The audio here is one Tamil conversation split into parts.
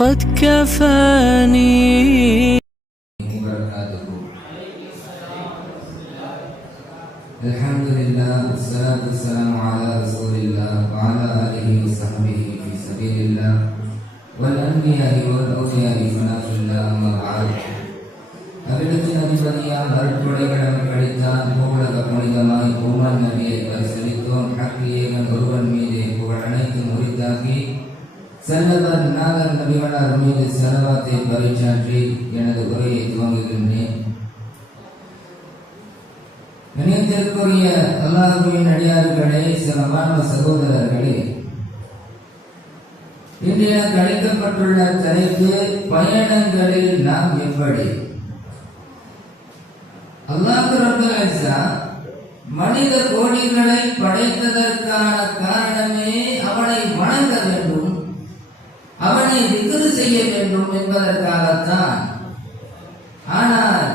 قد كفاني. الحمد لله والصلاة والسلام على رسول الله وعلى آله وصحبه في سبيل الله والأنبياء والأولياء فناف الله أما بعد. அகிலத்தின் அதிபதியால் அருட்கொடைகளை கழித்தார் பூவுலக புனிதமாய் உம்மன் நபியை பரிசளித்தோம். ஹக் ஏகன் ஒருவன் மீது புகழ் அனைத்தும் உரித்தாக்கி செல்லவர் நாகர் நபிகளார் மீது செலவாத்தை பரிசாற்றி எனது உரையை துவங்குகின்றேன். இணையத்திற்குரிய அல்லாஹ்வின் அடியார்களே, சில மாணவ சகோதரர்களே, இன்றைய கணிக்கப்பட்டுள்ள தலைப்பு பயணங்களில் நாம் எப்படி. அல்லாஹ் ரப்பல் இஸ்ஸா மனித கோடிகளை படைத்ததற்கான காரணமே அவனை வணங்க வேண்டும், அவனை திக்ர் செய்ய வேண்டும் என்பதற்காகத்தான். ஆனால்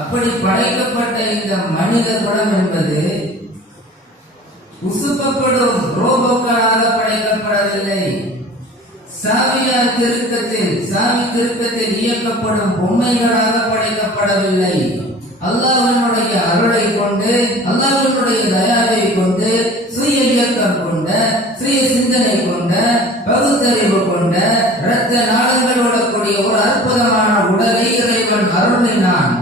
அப்படி படைக்கப்பட்ட இந்த மனித குலம் என்பது உசுப்பப்படும் ரோபோக்களாக படைக்கப்படவில்லை. சாவி திருக்கத்தில் இயக்கப்படும் பொம்மைகளாக படைக்கப்படவில்லை. அல்லாஹ்வினுடைய அருளை கொண்டு, அல்லாஹ்வினுடைய தயாவை கொண்டு, சுய இயக்கம் கொண்ட, சுய சிந்தனை கொண்ட, பகுத்தறிவு கொண்ட, இரத்த நாளங்களோட கூடிய ஒரு அற்புதமான உடலை இறைவன் அருளினான்.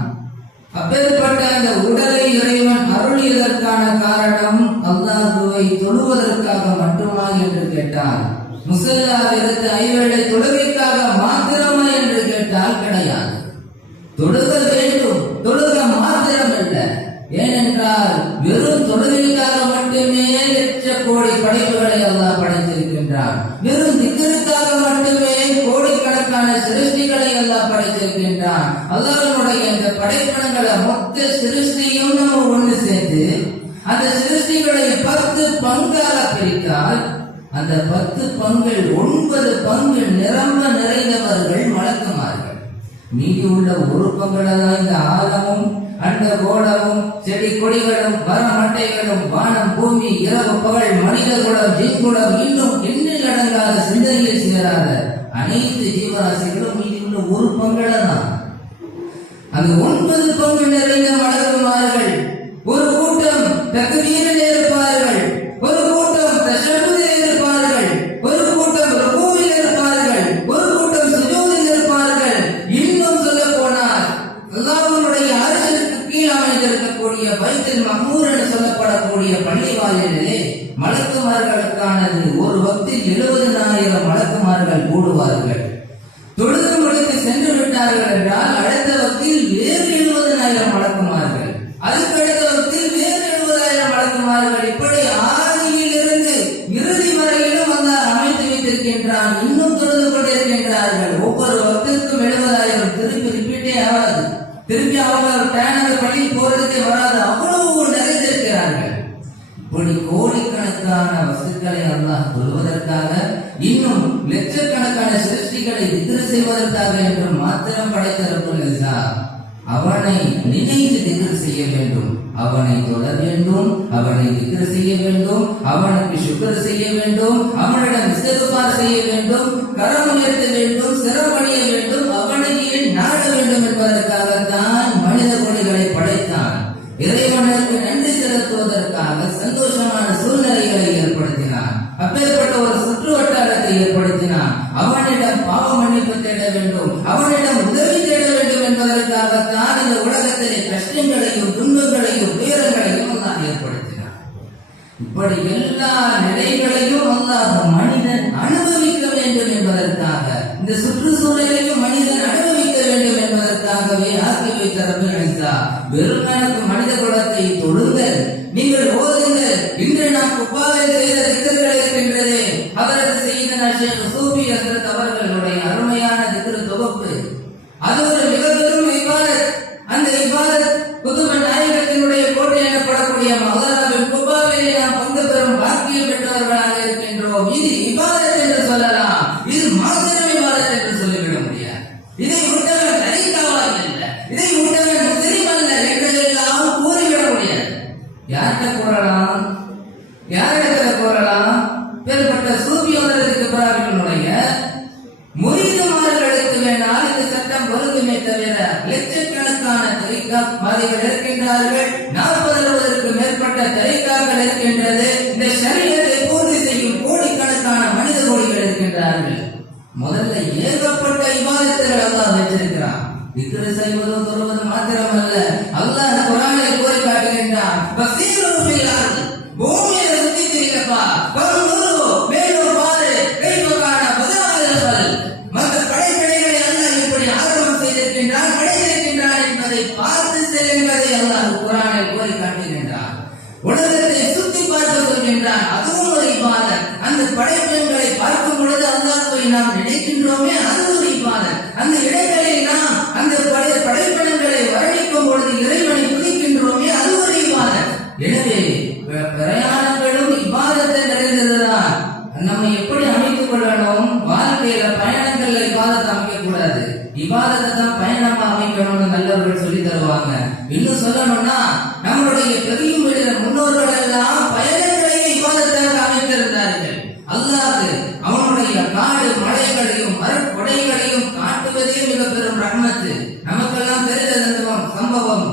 அப்பேற்பட்ட அந்த உடலை இறைவன் அருளியதற்கான காரணம் அல்லாஹ்வை தொழுவதற்காக மட்டுமா என்று கேட்டால், முஸல்லாவிலிருந்து ஐவேளை தொழுகைக்காக மாத்திரமா என்று கேட்டால் கிடையாது. தொழுக வேண்டும், தொழுக மாத்திரம் அல்ல. ஏனென்றால் வெறும் தொழுகைக்காக மட்டுமே லட்ச கோடி படைப்புகளை அல்லாஹ் படைத்திருக்கின்றான். வெறும் திக்ருக்காக மட்டுமே கோடிக்கணக்கான சிருஷ்டிகளை அல்லாஹ் படைத்திருக்கின்றான். அல்லாஹ்வுடைய இந்த படைப்பனங்களை மொத்த சிருஷ்டியும் நம்ம ஒன்று சேர்ந்து அந்த சிருஷ்டிகளை 10 பங்காக பிரித்தால் அந்த 10 பங்கில் 9 பங்கு நிரம்ப நிறைந்தவர்கள் மலக்குமார்கள். மீதி உள்ள ஒரு பங்குலதான் இந்த ஆலமும் அண்ட கோளமும் செடி கொடிகளும் மரமட்டைகளும் வானம் பூமி இரவு பகல் மனித குலம் ஜின் குலம் இன்னும் எண்ணில் அடங்காத சிந்தனையில் சேராத அனைத்து ஜீவராசிகளும் மீதி உள்ள ஒரு பங்குலதான். அந்த 9 பங்கு நிறைந்த மலக்குமார்கள் ஒரு கூட்டம் தக்பீரில் இருப்பார்கள், ஒரு கூட்டம் தஷஹுதில் இருப்பார்கள், ஒரு கூட்டம் ருகூவில் இருப்பார்கள், ஒரு கூட்டம் சுஜூதில் இருப்பார்கள். இன்னும் சொல்ல போனால் அல்லாஹ்வுடைய அரசுக்கு கீழ் அமைந்திருக்கக்கூடிய பைத்துல் மஅமூர் என்று சொல்லப்படக்கூடிய பள்ளிவாயிலே மலக்குமார்களுக்கானது ஒரு வக்தில் 70,000 மலக்குமார்கள் கூடுவார்கள். தொழுது முடித்து சென்று விட்டார்கள் என்றால் அடுத்த வக்தில் வேறு 70,000 மலக்குமார்கள், அதுக்கு அடுத்த வக்தில் வேறு 70,000 மலக்குமார்கள். இப்படி ஆதியிலிருந்து இறுதி வரையிலும் அல்லாஹ் அமைத்து வைத்திருக்கின்றான். இன்னும் தொழுது கொண்டிருக்கின்றார்கள். ஒவ்வொரு வக்திற்கும் 70,000 திருப்பி ரிப்பீட்டே ஆகாது. திருப்பி அவங்க பேனல் பள்ளி போறதுக்கே வராது, அவ்வளவு நிறைந்திருக்கிறார்கள். இப்படி கோடிக்கணக்கான வஸ்துக்களை அல்லாஹ் தொழுவதற்காக, இன்னும் லட்சக்கணக்கான சிருஷ்டிகளை திக்ர் செய்வதற்காக என்று மாத்திரம் படைத்த ரப்புல் இஸ்ஸா அவனை நினைத்து திக்ர் செய்ய வேண்டும், அவனை தொழ வேண்டும், அவனை திக்ர் செய்ய வேண்டும், அவனுக்கு ஷுக்ர் செய்ய வேண்டும், அவனிடம் இஸ்திக்பார் செய்ய வேண்டும், கரம் உயர்த்த வேண்டும், சிரமணிய வேண்டும், அவனையே நாட வேண்டும் என்பதற்காகத்தான் மனித கோடிகளை படைத்தான். இறைவனுக்கு நன்றி செலுத்துவதற்காக சந்தோஷமான சூழ்நிலைகளை ஏற்படுத்தினான். அப்பேற்பட்ட ஒரு சுற்று வட்டாரத்தை ஏற்படுத்தினான். அவனிடம் பாவ மன்னிப்பு தேட வேண்டும், அவனிடம் உதவி தேட வேண்டும் என்பதற்காகத்தான் இந்த உலகத்திலே கஷ்டங்களையும் துன்பங்களையும் துயரங்களையும் அல்லாஹ் ஏற்படுத்தினான். இப்படி எல்லா நிலைகளையும் அல்லாஹ் மனிதன் அனுபவிக்க வேண்டும் என்பதற்காக, இந்த சுற்றுச்சூழலையும் மனிதன் அனுபவிக்க வேண்டும் என்பதற்காகவே ஆக்கி வைத்த ரப்புல் இஸ்ஸா வெறுமனக்கு மனித குலத்தை தொழுங்கள், நீங்கள் ஓதுங்கள். இன்று நாம் குப்பாவில் செய்த திக்ர்கள் இருக்கின்றது. ஹதரத் சையதுனா ஷேக் சூஃபி ஹஸ்ரத் அவர்களுடைய அருமையான திக்ர் தொகுப்பு. அது ஒரு மிக பெரும் இபாதத். அந்த இபாதத் குதுப நாயகத்தினுடைய கோட்டை எனப்படக்கூடிய மௌலானாவின் குப்பாவிலே நாம் பங்கு பெறும் பாக்கியம் பெற்றவர்களாக இருக்கின்றோம். இது இபாதத் என்று சொல்லலாம், இது மாத்திரம் இபாதத் என்று சொல்லிவிட முடியாது. இதை விட்டவன் தரிகாவாக இல்லை, இதை விட்டவன் முஸ்லிம் அல்ல என்றெல்லாம் கூறிவிட முடியாது. யார்கிட்ட கூறலாம், யாரிடத்துல கூறலாம்? பேர்பட்ட சூஃபி அவர்களுக்கு பிராவினுடைய முரீது இருக்கின்றது. இந்த ஷரியத்தை பூர்த்தி செய்யும் கோடிக்கணக்கான மனித கோடிகள் இருக்கின்றார்கள். முதல்ல ஏகப்பட்ட இபாதத்துகள் அல்லாஹ் வச்சிருக்கிறான். திக்ர் செய்வது தொழுவது மாத்திரமல்ல, அல்லாஹ் குர்ஆனை கூறி காட்டுகின்றான், பஸீருன் ஃபில் அர்த், பூமியை சுத்தி திரிகப்பா, பன்னுரு மேலும் பாரு, கைபகான பதவாதல், மற்ற படைப்பினைகளை அல்லாஹ் எப்படி ஆரம்பம் செய்திருக்கின்றான், படைத்திருக்கின்றான் என்பதை பார்த்து செல் என்பதை அல்லாஹ் குர்ஆனை கூறி காட்டுகின்றான். உலகத்தை சுத்தி பார்க்க சொல்கின்றான், அதுவும் ஒரு இபாதத். அந்த படைப்பினங்களை பார்க்கும் பொழுது அல்லாஹ்வை நாம் நினைக்கின்றோமே, அது ஒரு இபாதத். அந்த இடங்களை நாம் அந்த படைப்பினங்களை வர்ணிக்கும் பொழுது இறைவனை துதிக்கின்றோமே, அது ஒரு இபாதத். எனவே பிரயாணங்களும் இபாதத்தை நிறைந்ததுதான். நம்ம எப்படி அமைத்துக் கொள்ளணும்? வாழ்க்கையில பயணங்கள்ல இபாதத்தை அமைக்க கூடாது, இபாதத்தை தான் பயணமா அமைக்கணும்னு நல்லவர்கள் சொல்லி தருவாங்க. இன்னும் சொல்லணும்னா நம்மளுடைய பெரியும் முன்னோர்கள் எல்லாம் பயணங்களையே இபாதத்தாக அமைத்திருந்தார்கள். அல்லாஹ் அவனுடைய காடு மலைகளையும் மரக்கொடைகளையும் காட்டுவதே மிக பெரும் ரஹ்மத்து. நமக்கெல்லாம் தெரிந்த சம்பவம்,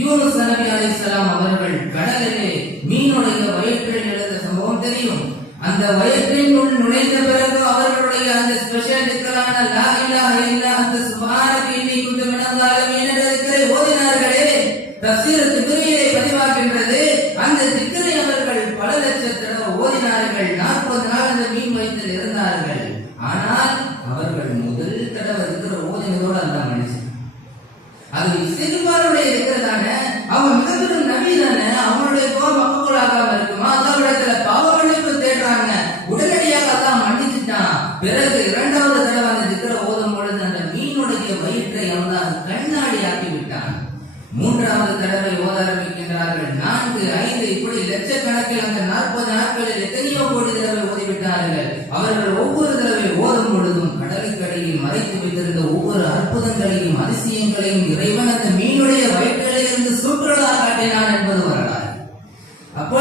யூனுஸ் நபி அலைஹிஸ்ஸலாம் அவர்கள் கடலிலே மீனுடைய வயிற்றில் எழுந்த சம்பவம் தெரியும். அந்த வயிற்றினுள் நுழைந்த பிறகு அவர்களுடைய அந்த ஸ்பெஷல் திக்கரான லா இலாஹ இல்லா அன்த சுப்ஹானக இன்னி குன்து மினல் ஸாலிமீன் என்ற திக்கரை ஓதினார்களே, தஃசீர் திக்ரிலே பதிவாகின்றது. அந்த திக்கரை அவர்கள் பல லட்சம் தடவை ஓதினார்கள். 40 நாள் அந்த மீன் வயிற்றில் இருந்தார்கள். ஆனால் அவர்கள் முதல் தடவை திக்ர ஓதினதோடு அல்லாஹ் மன்னிச்சான். அது இஸ்திக்பாருடைய திக்ர் தானே, அவன் மிகப்பெரும் நபி தானே, அவனுடைய துஆ மக்பூல் ஆகாம இருக்குமா? அல்லாஹ்விடத்துல பாவ மன்னிப்பு தேடுறாங்க, உடனடியாக அல்லாஹ் மன்னிச்சிட்டான். பிறகு இரண்டாவது தடவை அந்த திக்ர ஓதும் பொழுது அந்த மீனுடைய வயிற்றை அல்லாஹ் கண்ணாடி ஆக்கி விட்டான். மூன்றாவது தடவை ஓத ஆரம்பிக்கின்றார்கள். 4, 5 இப்படி லட்சக்கணக்கில் அந்த 40 நாட்களில் எத்தனையோ கோடி தடவை ஓதிவிட்டார்கள். அவர்கள் ஒவ்வொரு தடவை ஓதும் பொழுதும் கடலுக்கடியில் மறைத்து வைத்திருந்த ஒவ்வொரு அற்புதங்களையும் அதிசயங்களையும் இறைவன் அந்த மீனுடைய வயிற்றிலே இருந்து சுற்றுலா காட்டினான் என்பது வரலாறு. அப்போ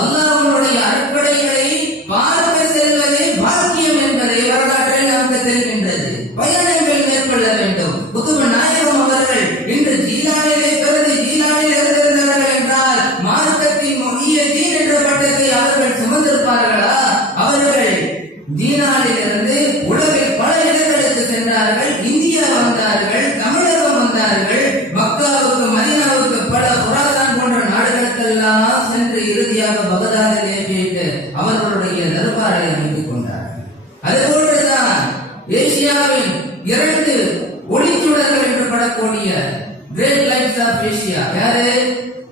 அல்லாஹ்வுடைய அற்புதங்களை பார்க்க செல்வதே பாக்கியம் என்பதை வரலாற்றில் நமக்கு தெரிகின்றது. பயணங்கள் மேற்கொள்ள வேண்டும். குதுப நாயகம் அவர்கள் இன்று ஜீலானிலே பிறந்து ஜீலானில் இருந்திருந்தார்கள் என்றால் மார்க்கத்தின் முஹியதீன் என்ற பட்டத்தை அவர்கள் சுமந்திருப்பார்களா? அவர்கள் ஜீலானில் இருந்து உலகில் பல இடங்களுக்கு சென்றார்கள். இந்தியா வந்தார்கள், தமிழகம் வந்தார்கள், மக்காவுக்கு மதீனாவுக்கு பல குராசான் போன்ற நாடுகளுக்கெல்லாம் சென்று இறுதியாக பகதாதில் ஏற்றிட்டு அவர்களுடைய தர்பாரை அமைத்துக் கொண்டார்கள். அதுபோன்றுதான் ஏசியாவின் 2 ஒளிச்சுடர்கள் என்று படக்கூடிய கிரேட் லைட்ஸ் ஆஃப் ஏசியா, யாரு?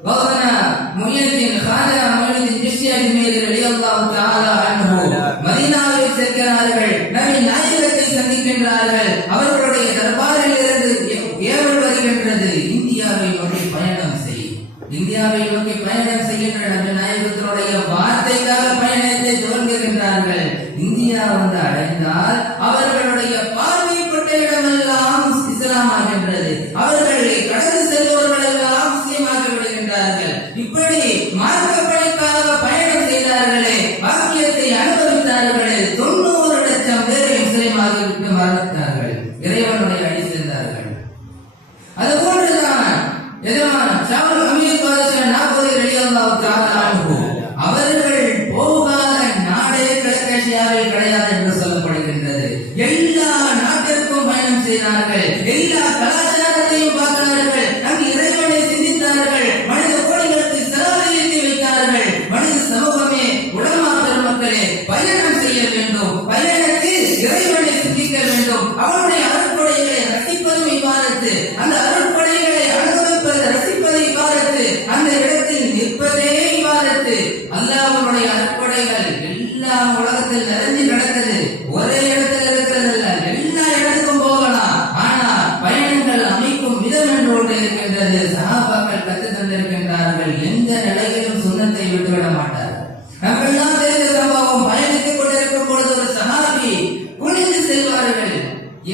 கௌஹனா முஹியதீன் காஜா முஹியதீன் ஜிஷ்யா ஜுமைரி ரலியல்லாஹு தஆலா அன்ஹு மதீனாவில் சேர்க்கிறார்கள். நபி நாயகத்தை சந்திக்கின்றார்கள். அவர்களுடைய தர்பாரில் இருந்து ஏவல் வருகின்றது, இந்தியாவை நோக்கி பயணம் செய், இந்தியாவை நோக்கி பயணம் செய்கின்ற நபி நாயகத்தினுடைய வார்த்தைக்காக பயணத்தை துவங்குகின்றார்கள். இந்தியா வந்து அடைந்தால் அவர்களுடைய பார்வைப்பட்ட இடமெல்லாம் இஸ்லாம் ஆகின்றது. அவர்களை கடந்து செல்பவர்கள் எல்லாம் முஸ்லிமாகி விடுகின்றார்கள். இப்படி மார்க்கப்படிக்காக பயணம் செய்தார்களே, பாக்கியத்தை அனுபவித்தார்களே, 90 லட்சம் பேரை முஸ்லிமாகி விட்டு மரணித்தார்கள், இறைவனுடைய அடி சேர்ந்தார்கள். அதுபோன்றுதான் எஜமான் ஷாவுல் அமீர் பாதுஷா நாகூரி ரலியல்லாஹு தஆலா அன்ஹு அவர்கள் போகாத நாடே கிழக்காசியாவில் கிடையாது என்று சொல்லப்படுகின்றது. எல்லா நாட்டிற்கும் பயணம் செய்தார்கள், எல்லா கலாச்சாரத்தையும் பார்த்தார்கள், அங்கு இறைவனை சிந்தித்தார்கள், மனித கோடிகளுக்கு சிறாரையேற்றி வைத்தார்கள். மனித சமூகமே, உலமா பெருமக்களே, பயணம் செய்ய வேண்டும், பயணத்தில் இறைவனை சிந்திக்க வேண்டும். அவனுடைய அருட்கொடைகளை ரசிப்பதும் இபாதத்து, அந்த அருட்கொடைகளை அனுபவிப்பது ரசிப்பது இபாதத்து, அந்த இடத்தில் நிற்பதே இபாதத்து. அல்லாஹ்வுடைய அருட்கொடைகள் எல்லாம் உலகத்தில் நிறைஞ்சு கிடக்குது, ஒரே இடத்தில் இருக்கிறதில்ல, எல்லா இடத்துக்கும் போகலாம். ஆனால் பயணங்கள் அமைக்கும் விதம் என்று ஒன்று இருக்கின்றது. சஹாபாக்கள் கற்று தந்திருக்கின்றார்கள், எந்த நிலையிலும் சுன்னத்தை விட்டுவிட மாட்டார்கள். நம்மெல்லாம் தெரிந்த சம்பவம், பயணித்துக் கொண்டிருக்கும் பொழுது ஒரு சஹாபி குனிந்து செல்வார்கள்.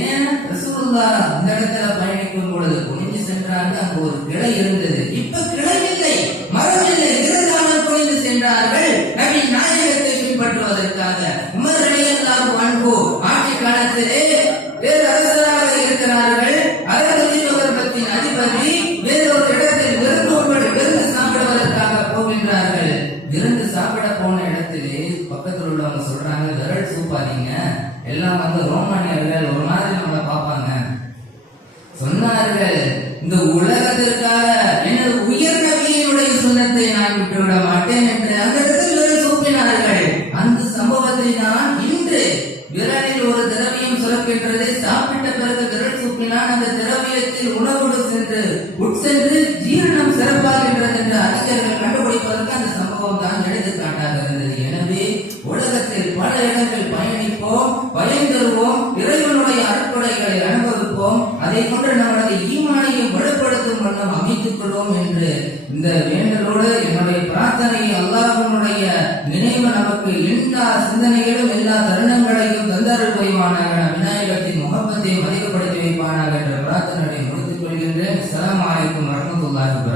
ஏன்? ரசூலுல்லாஹ் இந்த இடத்துல பயணிக்கும் பொழுது குனிந்து சென்றாங்க. அங்கு ஒரு கிளை இருந்தது, இப்ப கிளை இல்லை, மரம் இல்லை, இருந்தாலும் குனிந்து சென்றார்கள் நபி நாயகத்தை பின்பற்றுவதற்காக. உமர் ரலியல்லாஹு அன்ஹு ஆட்சி காலத்திலே வேறு அரசராக இருக்கிறார்கள். அரசத்தின் அதிபதி வேறொரு இடத்தில் விருந்து சாப்பிடுவதற்காக போகின்றார்கள். எல்லாம் ரோமானியர்கள் ஒரு மாதிரி நம்மளை பார்ப்பாங்க. சொன்னார்கள், இந்த உலகத்திற்காக எனது உயர் நபியினுடைய சுண்ணத்தை நான் விட்டுவிட மாட்டேன் என்று அந்த இடத்தில் சூப்பினார்கள். அந்த சம்பவத்தை நான் இன்று விரலில் ஒரு திரவியம் சுரக்கின்றது, சாப்பிட்ட பிறகு விரல் சூப்பினால் அந்த திரவியத்தில் உணவோடு சென்று உட்சென்று ஜீரணம் சிறப்பாகின்றது என்று அறிஞர்கள் கண்டுபிடிப்பதற்கு அந்த சம்பவம் தான் எடுத்துக்காட்டாக இருந்தது. எனவே உலகத்தில் பல இடங்கள் பயணிப்போம், பயந்தருவோம், இறைவனுடைய அருட்கொடைகளை அனுபவிப்போம், அதை கொண்டு நம்முடைய ஈமானையும் வலுப்படுத்தும் வண்ணம் அமைத்துக் கொள்வோம் என்று இந்த வேண்டலோடு என்னுடைய பிரார்த்தனையை அல்லாஹ்வினுடைய நினைவு நமக்கு எல்லா சிந்தனைகளும் எல்லா தருணங்களையும் தந்தருள் புரிவானாக, விநாயகத்தின் முகப்பத்தை மதிக்கப்படுத்தி வைப்பானாக என்ற பிரார்த்தனையை முடித்துக் கொள்கின்றேன். அஸ்ஸலாமு அலைக்கும் வரஹ்மத்துல்லாஹி வபரகாத்துஹு.